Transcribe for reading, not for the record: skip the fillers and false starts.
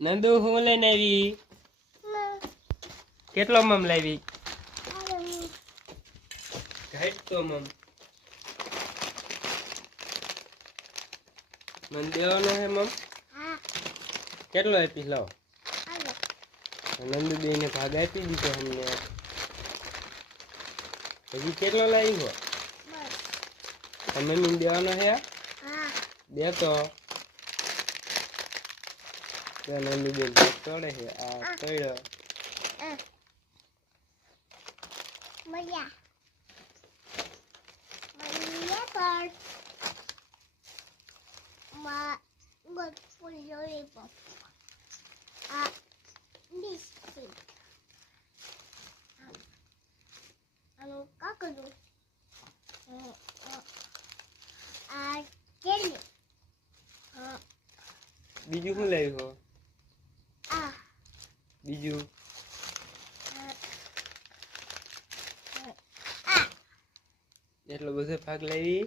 નંદુ હું લઈને આવી કેટલો મમ લાવી ઘાટ તો મમ મને દેવાનો હે મમ કેટલો આપીશ લાવો નંદુબેને ભાગ આપી દીધો અમને હજી કેટલો લાવી હો તમે મને દેવાનો હે દે તો નંદુબેન ભાગ તોડે છે આ તોડ્યો બીજું શું લાવી હો બીજું એટલો બધો ભાગ લાવી